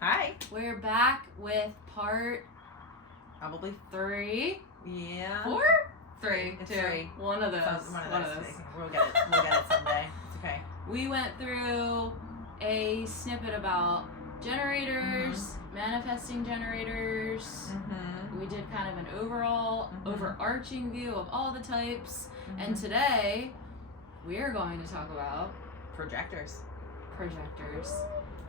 Hi. We're back with part Probably 3. Yeah. 4? 3. It's 2. 3. One of those. One of those. We'll get it someday. It's okay. We went through a snippet about generators, manifesting generators. We did kind of an overall, overarching view of all the types. And today, we are going to talk about projectors.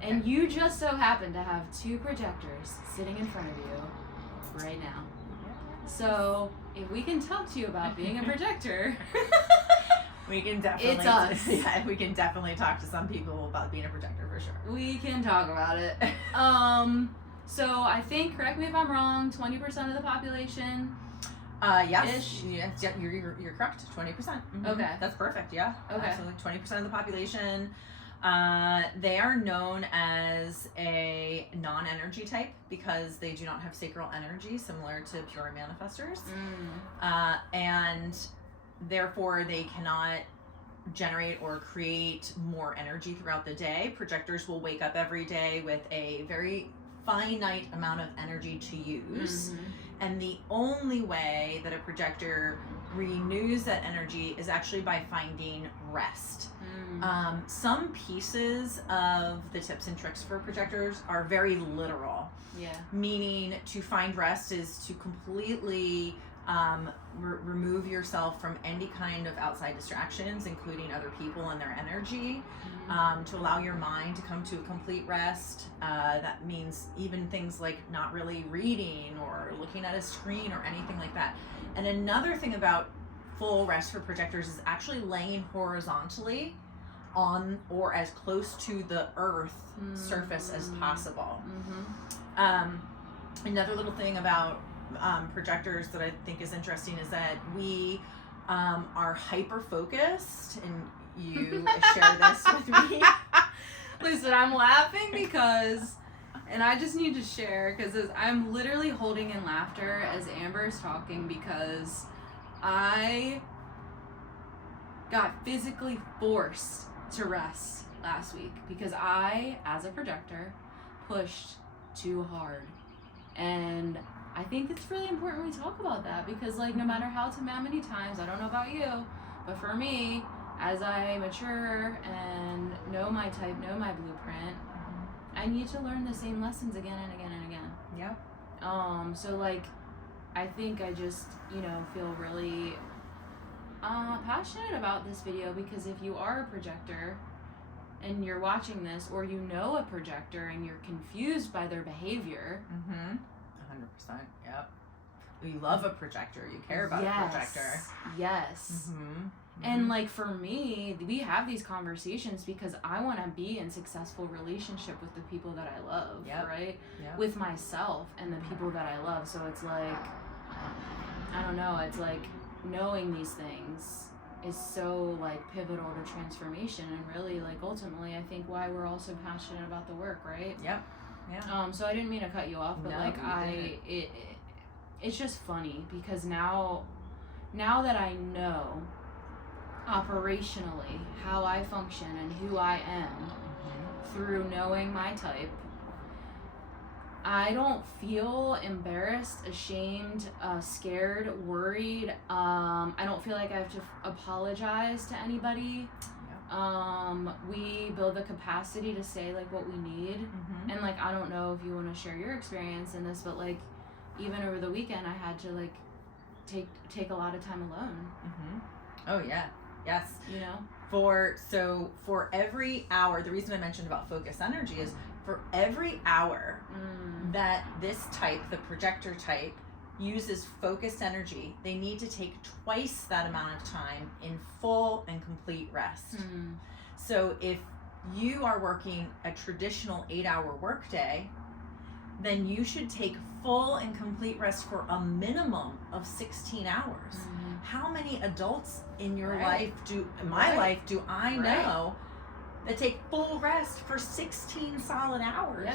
And you just so happen to have 2 projectors sitting in front of you right now. So if we can talk to you about being a projector, we can definitely. It's us. Yeah, we can definitely talk to some people about being a projector for sure. We can talk about it. So I think, correct me if I'm wrong, 20% of the population. Yes. Ish. Yes. Yeah, you're correct. 20%. Okay. That's perfect. Yeah. Okay. Absolutely. 20% of the population. They are known as a non-energy type because they do not have sacral energy, similar to pure manifestors. And therefore they cannot generate or create more energy throughout the day. Projectors will wake up every day with a very finite amount of energy to use. And the only way that a projector renews that energy is actually by finding rest. Some pieces of the tips and tricks for projectors are very literal. Yeah. Meaning to find rest is to completely remove yourself from any kind of outside distractions, including other people and their energy, to allow your mind to come to a complete rest. That means even things like not really reading or looking at a screen or anything like that. And another thing about full rest for projectors is actually laying horizontally on or as close to the earth surface as possible. Another little thing about projectors that I think is interesting is that we are hyper focused, and you share this with me. Listen, I'm laughing because, and I just need to share because I'm literally holding in laughter as Amber is talking because I got physically forced to rest last week because I, as a projector, pushed too hard. And I think it's really important we talk about that because, like, no matter how many times, I don't know about you, but for me, as I mature and know my type, know my blueprint, I need to learn the same lessons again and again and again. Yep. So, like, I think I just, feel really passionate about this video because if you are a projector and you're watching this, or you know a projector and you're confused by their behavior. 100%. Yep. You love a projector. You care about a projector. Yes. And like for me, we have these conversations because I want to be in successful relationship with the people that I love, right? Yep. With myself and the people that I love. So it's like, I don't know, it's like knowing these things is so like pivotal to transformation and really like ultimately I think why we're all so passionate about the work, right? Yep. Yeah. So I didn't mean to cut you off, but it's just funny because now that I know operationally how I function and who I am through knowing my type, I don't feel embarrassed, ashamed, scared, worried. I don't feel like I have to apologize to anybody. We build the capacity to say like what we need. And like, I don't know if you want to share your experience in this, but like even over the weekend I had to like take a lot of time alone. Oh yeah. Yes. For every hour, the reason I mentioned about focus energy is for every hour that this type, the projector type, uses focused energy, they need to take twice that amount of time in full and complete rest. So if you are working a traditional 8-hour workday, then you should take full and complete rest for a minimum of 16 hours. How many adults in your life life do I know that take full rest for 16 solid hours?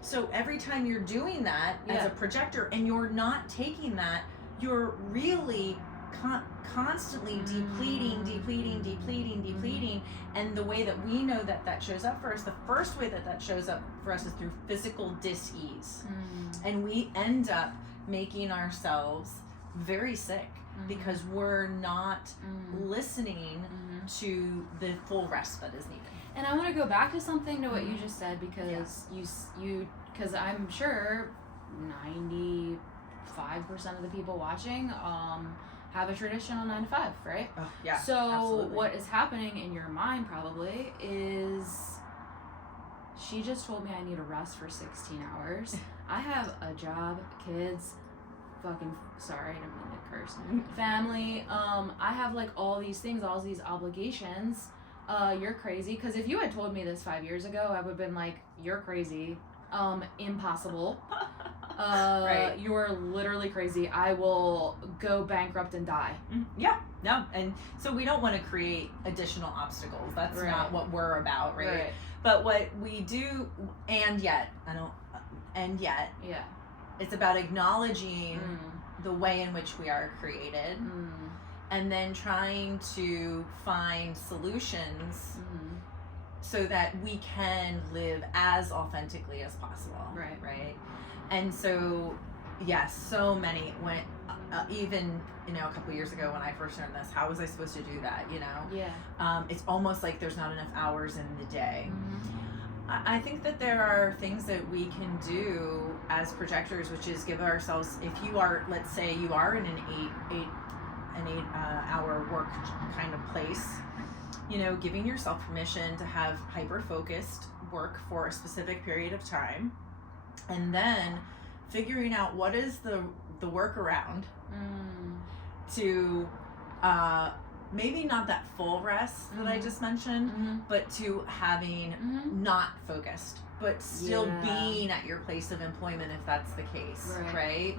So every time you're doing that as a projector and you're not taking that, you're really constantly depleting, and the way that we know that shows up for us, the first way that shows up for us is through physical dis-ease, and we end up making ourselves very sick because we're not listening to the full rest that is needed. And I want to go back to something to what you just said, because because I'm sure 95% of the people watching have a traditional 9 to 5, right? Oh, yeah. So absolutely. what is happening in your mind probably is, she just told me I need a rest for 16 hours. I have a job, kids, sorry, I didn't mean to curse. Family, I have like all these things, all these obligations. You're crazy. Because if you had told me this 5 years ago, I would have been like, you're crazy. Impossible. Right. You're literally crazy. I will go bankrupt and die. Yeah, no. And so we don't want to create additional obstacles. That's not what we're about, right? But what we do, and yet, it's about acknowledging the way in which we are created, and then trying to find solutions so that we can live as authentically as possible. Right. And so, yes, so many went, even, a couple years ago when I first learned this, how was I supposed to do that, Yeah. It's almost like there's not enough hours in the day. I think that there are things that we can do as projectors, which is give ourselves, if you are, let's say you are in an eight hour work kind of place, giving yourself permission to have hyper-focused work for a specific period of time, and then figuring out what is the workaround to maybe not that full rest that I just mentioned, but to having not focused, but still being at your place of employment if that's the case, right?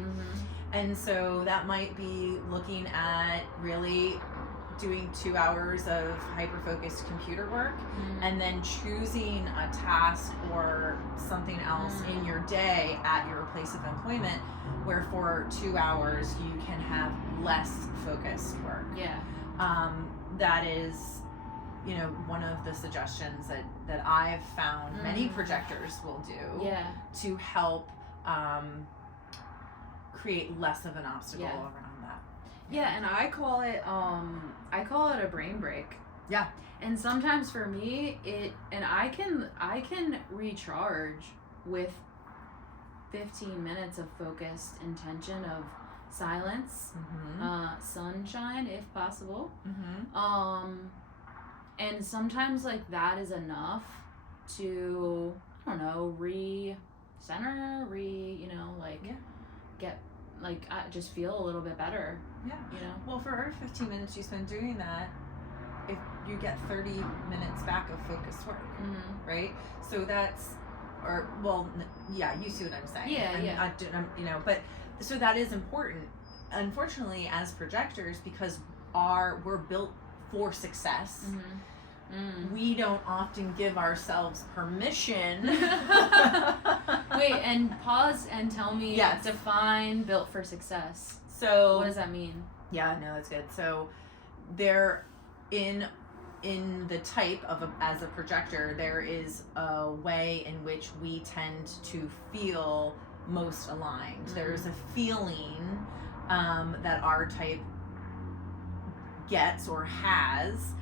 And so that might be looking at really doing 2 hours of hyper-focused computer work, and then choosing a task or something else in your day at your place of employment where for 2 hours you can have less focused work. That is, one of the suggestions that I've found many projectors will do to help create less of an obstacle around that. Yeah, and I call it a brain break. Yeah. And sometimes for me, I can recharge with 15 minutes of focused intention of silence, sunshine if possible. And sometimes like that is enough to, I don't know, re-center, get, like, I just feel a little bit better. Yeah. Well, for every 15 minutes you spend doing that, if you get 30 minutes back of focused work, right? So that's, you see what I'm saying. But so that is important. Unfortunately, as projectors, because we're built for success, we don't often give ourselves permission. Wait, and pause and tell me, define built for success. So what does that mean? Yeah, no, that's good. So there, in the type of as a projector, there is a way in which we tend to feel most aligned. There's a feeling that our type gets or has,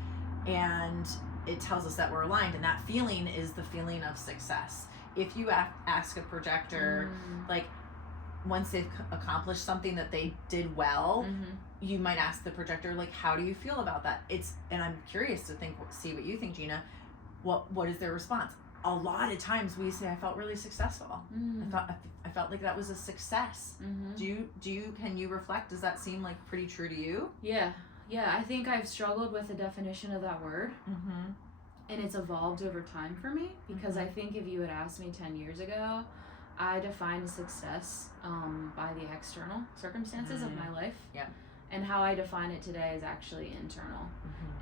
and it tells us that we're aligned, and that feeling is the feeling of success. If you ask a projector, like, once they've accomplished something that they did well, you might ask the projector, like, how do you feel about that? And I'm curious to see what you think, Gina. What is their response? A lot of times we say, I felt really successful. I felt like that was a success. Can you reflect? Does that seem like pretty true to you? Yeah, I think I've struggled with the definition of that word. And it's evolved over time for me, because I think if you had asked me 10 years ago, I defined success by the external circumstances of my life. And how I define it today is actually internal.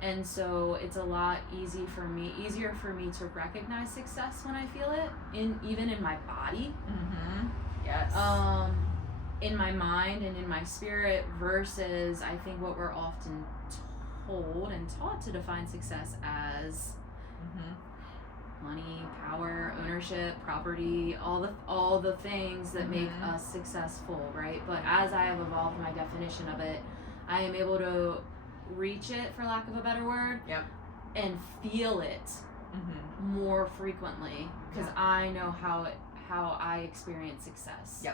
And so it's a lot easier for me to recognize success when I feel it, even in my body. Yes. in my mind and in my spirit, versus I think what we're often told and taught to define success as money, power, ownership, property, all the things that make us successful, right? But as I have evolved my definition of it, I am able to reach it, for lack of a better word, and feel it more frequently, because I know how I experience success.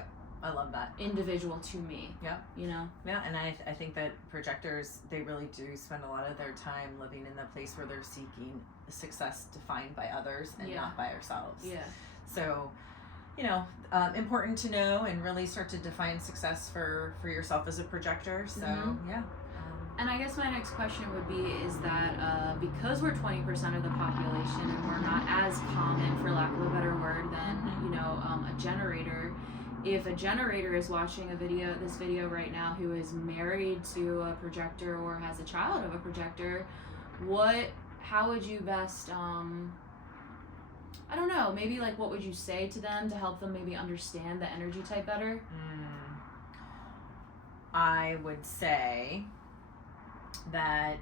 I love that. Individual to me. You know? Yeah, and I think that projectors, they really do spend a lot of their time living in the place where they're seeking success defined by others and not by ourselves. So, you know, important to know and really start to define success for yourself as a projector. So, And I guess my next question would be, is that because we're 20% of the population and we're not as common, for lack of a better word, than, you know, a generator, if a generator is watching this video right now, who is married to a projector or has a child of a projector, how would you best, I don't know, maybe like what would you say to them to help them maybe understand the energy type better? I would say that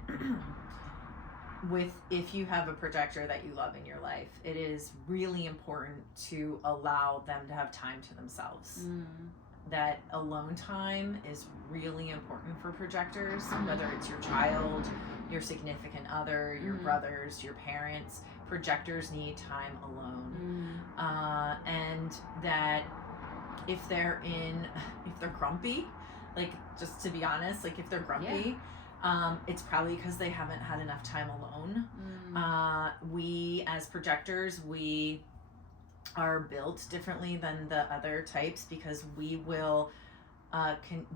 if you have a projector that you love in your life, it is really important to allow them to have time to themselves. That alone time is really important for projectors, whether it's your child, your significant other, your brothers, your parents. Projectors need time alone. And that if they're grumpy, like, just to be honest, like if they're grumpy, it's probably because they haven't had enough time alone. We as projectors, we are built differently than the other types, because we will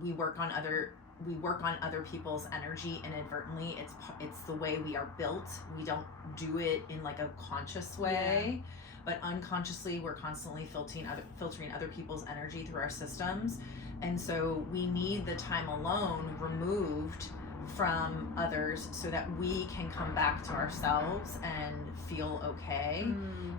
we work on other people's energy inadvertently. It's the way we are built. We don't do it in like a conscious way, but unconsciously we're constantly filtering other people's energy through our systems. And so we need the time alone removed from others so that we can come back to ourselves and feel okay.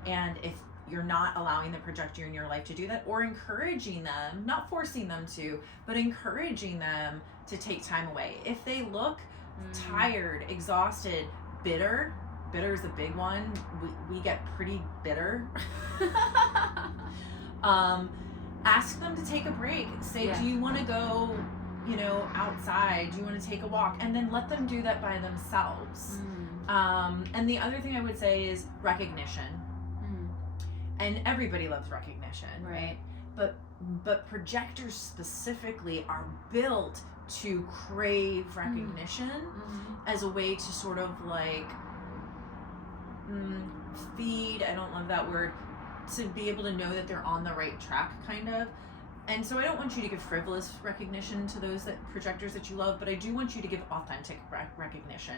And if you're not allowing the projector in your life to do that, or encouraging them, not forcing them to, but encouraging them to take time away. If they look tired, exhausted, bitter is a big one. We get pretty bitter. Ask them to take a break. Say, do you want to go, you know, outside? Do you want to take a walk? And then let them do that by themselves. And the other thing I would say is recognition. And everybody loves recognition, right? But projectors specifically are built to crave recognition as a way to sort of like feed, I don't love that word, to be able to know that they're on the right track, kind of. And so I don't want you to give frivolous recognition to those projectors that you love, but I do want you to give authentic recognition.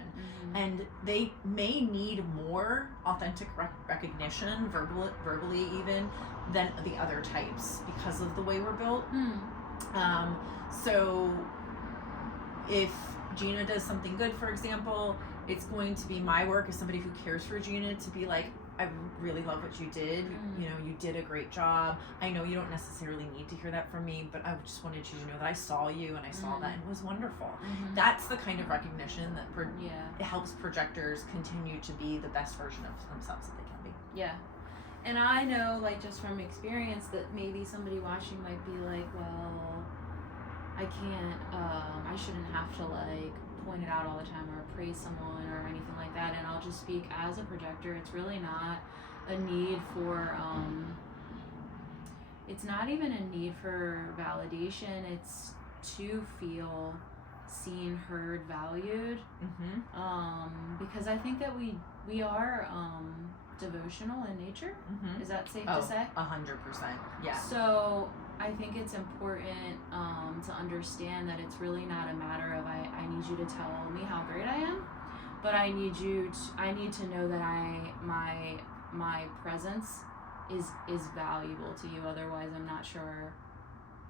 And they may need more authentic recognition, verbally even, than the other types, because of the way we're built. So if Gina does something good, for example, it's going to be my work as somebody who cares for Gina to be like, I really love what you did. You know, you did a great job. I know you don't necessarily need to hear that from me, but I just wanted you to know that I saw you and I saw that, and it was wonderful. That's the kind of recognition that it helps projectors continue to be the best version of themselves that they can be. And I know, like, just from experience, that maybe somebody watching might be like, well, I can't, I shouldn't have to, like, point it out all the time or praise someone or anything like that. And I'll just speak as a projector. It's really not a need for it's not even a need for validation. It's to feel seen, heard, valued. Because I think that we are devotional in nature. Is that safe to say? 100%. Yeah. So I think it's important to understand that it's really not a matter of I need you to tell me how great I am, but I need to know that my presence is valuable to you. Otherwise, I'm not sure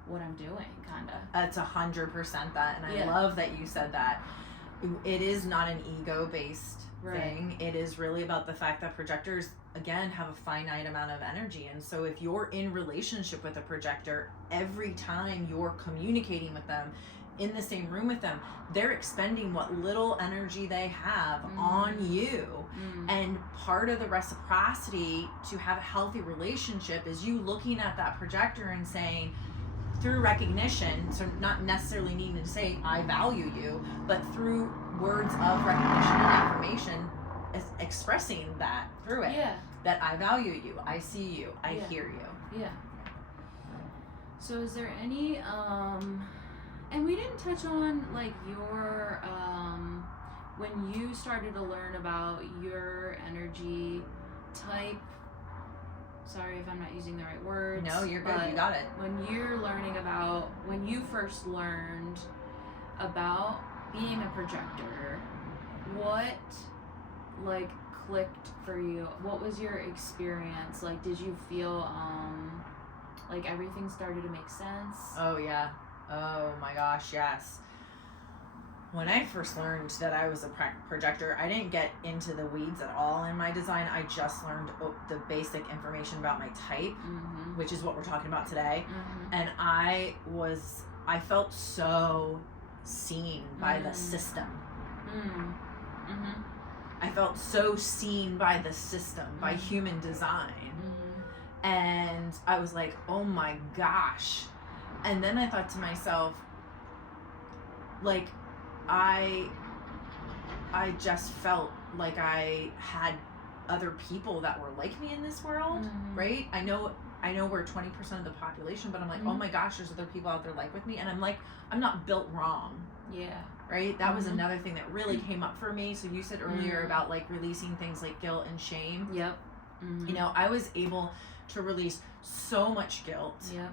what I'm doing, kind of. That's 100% that, and I love that you said that. it is not an ego-based Right. thing. It is really about the fact that projectors, again, have a finite amount of energy. And so if you're in relationship with a projector, every time you're communicating with them, in the same room with them, they're expending what little energy they have on you. And part of the reciprocity to have a healthy relationship is you looking at that projector and saying, through recognition, so not necessarily needing to say I value you, but through words of recognition and affirmation, expressing that through it. Yeah. That I value you, I see you, I hear you. Yeah. So is there any and we didn't touch on like your when you started to learn about your energy type. Sorry if I'm not using the right words. No, you're good. You got it. When you're learning about, when you first learned about being a projector, what like clicked for you? What was your experience? Like, did you feel like everything started to make sense? Oh yeah. Oh my gosh, yes. When I first learned that I was a projector, I didn't get into the weeds at all in my design. I just learned the basic information about my type, which is what we're talking about today. And I felt so seen by the system. I felt so seen by the system, by human design. And I was like, oh my gosh. And then I thought to myself, like, I just felt like I had other people that were like me in this world, right? I know we're 20% of the population, but I'm like, oh my gosh, there's other people out there like with me. And I'm like, I'm not built wrong. Yeah. Right? That was another thing that really came up for me. So you said earlier about like releasing things like guilt and shame. Yep. You know, I was able to release so much guilt. Yep.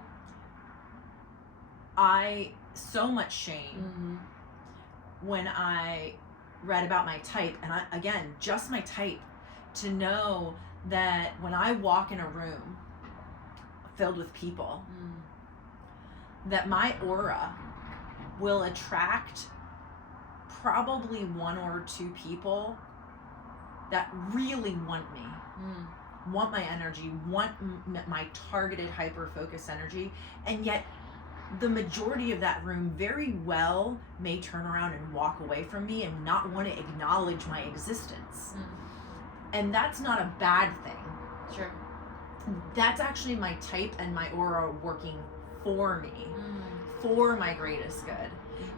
So much shame when I read about my type, and again, just my type, to know that when I walk in a room filled with people, that my aura will attract probably one or two people that really want me, want my energy, want my targeted hyper-focused energy, and yet the majority of that room very well may turn around and walk away from me and not want to acknowledge my existence. And that's not a bad thing. Sure. That's actually my type and my aura working for me, for my greatest good.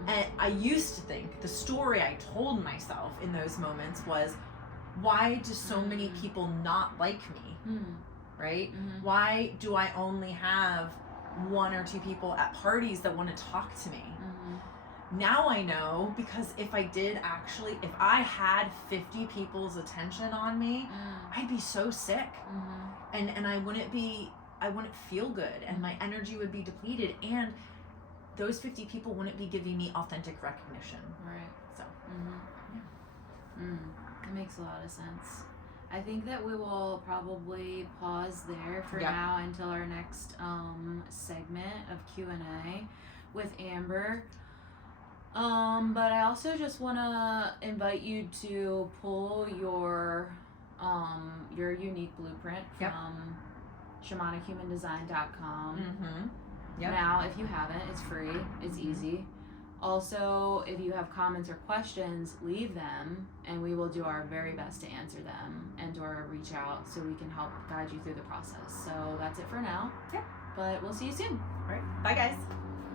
And I used to think, the story I told myself in those moments was, why do so many people not like me? Right? Why do I only have one or two people at parties that want to talk to me? Now I know, because if I had 50 people's attention on me, I'd be so sick. And I wouldn't feel good, and my energy would be depleted, and those 50 people wouldn't be giving me authentic recognition. Right. So It makes a lot of sense. I think that we will probably pause there for now until our next segment of Q&A with Amber. But I also just want to invite you to pull your unique blueprint from shamanichumandesign.com. Now, if you haven't, it's free, it's easy. Also, if you have comments or questions, leave them, and we will do our very best to answer them and or reach out so we can help guide you through the process. So that's it for now. But we'll see you soon. All right. Bye, guys.